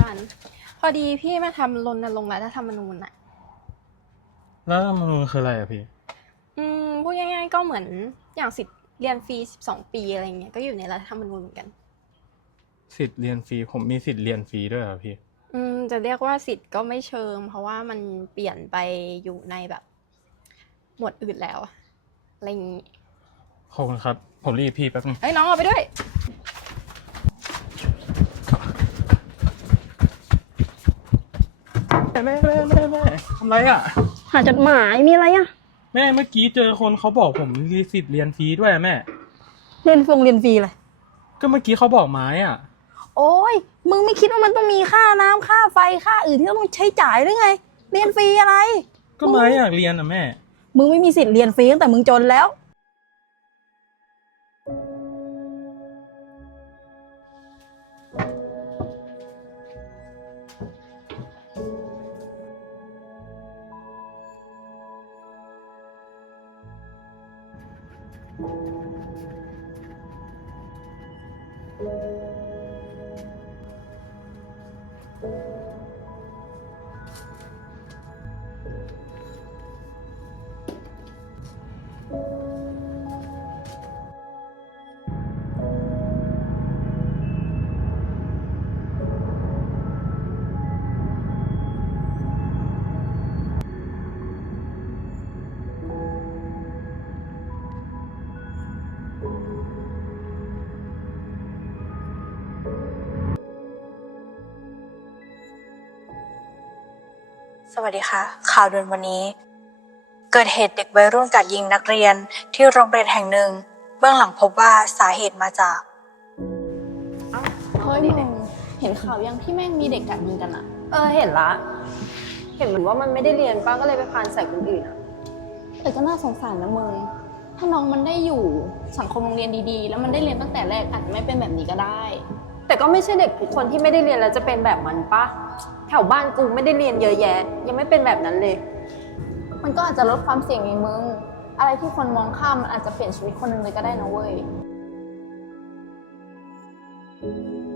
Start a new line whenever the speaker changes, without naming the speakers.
กันพอดีพี่มาทำรณรงค์รัฐธรรมนูญอะ
แล้วรัฐธรรมนูญคืออะไรอะพี่
พูดง่ายๆก็เหมือนอย่างสิทธิ์เรียนฟรี12 ปีอะไรเงี้ยก็อยู่ในรัฐธรรมนูญเหมือนกัน
สิทธิ์เรียนฟรีผมมีสิทธิ์เรียนฟรีด้วยเหรอพี่
จะเรียกว่าสิทธิ์ก็ไม่เชิงเพราะว่ามันเปลี่ยนไปอยู่ในแบบหมวดอื่นแล้วอะไรอย่างงี้
ขอบคุณครับผมรีบพี่แป๊บนึง
เฮ้ยน้องเอาไปด้วย
แม่ทำไรอะ
หาจดหมายมีอะไรอะ
แม่เมื่อกี้เจอคนเขาบอกผมมีสิทธิ์เรียนฟรีด้วยแม่
เรียนฟรีเลย
ก็เมื่อกี้เขาบอกไม้อะ
โอ้ยมึงไม่คิดว่ามันต้องมีค่าน้ำค่าไฟค่าอื่นที่ต้องใช้จ่ายหรือไงเรียนฟรีอะไร
ก็ไม้อยากเรียนอะแม่
มึงไม่มีสิทธิ์เรียนฟรีตั้งแต่มึงจนแล้ว
สวัสดีค่ะข่าวด่วนวันนี้เกิดเหตุเด็กวัยรุ่นกราดยิงนักเรียนที่โรงเรียนแห่งหนึ่งเบื้องหลังพบว่าสาเหตุมาจาก
เฮ้ยมึงเห็นข่าวยังที่แม่งมีเด็กกัดยิงกันอะ
เห็นละเห็นเหมือนว่ามันไม่ได้เรียนป้าก็เลยไปพานใส่คนอื่นอะ
แต่ก็น่าสงสารนะมึงถ้าน้องมันได้อยู่สังคมโรงเรียนดีๆแล้วมันได้เรียนตั้งแต่แรกอาจจะไม่เป็นแบบนี้ก็ได้
แต่ก็ไม่ใช่เด็กทุกคนที่ไม่ได้เรียนแล้วจะเป็นแบบมันป้าแถวบ้านกูไม่ได้เรียนเยอะแยะยังไม่เป็นแบบนั้นเลย
มันก็อาจจะลดความเสี่ยงในมึงอะไรที่คนมองข้ามมันอาจจะเปลี่ยนชีวิตคนหนึ่งเลยก็ได้นะเว้ย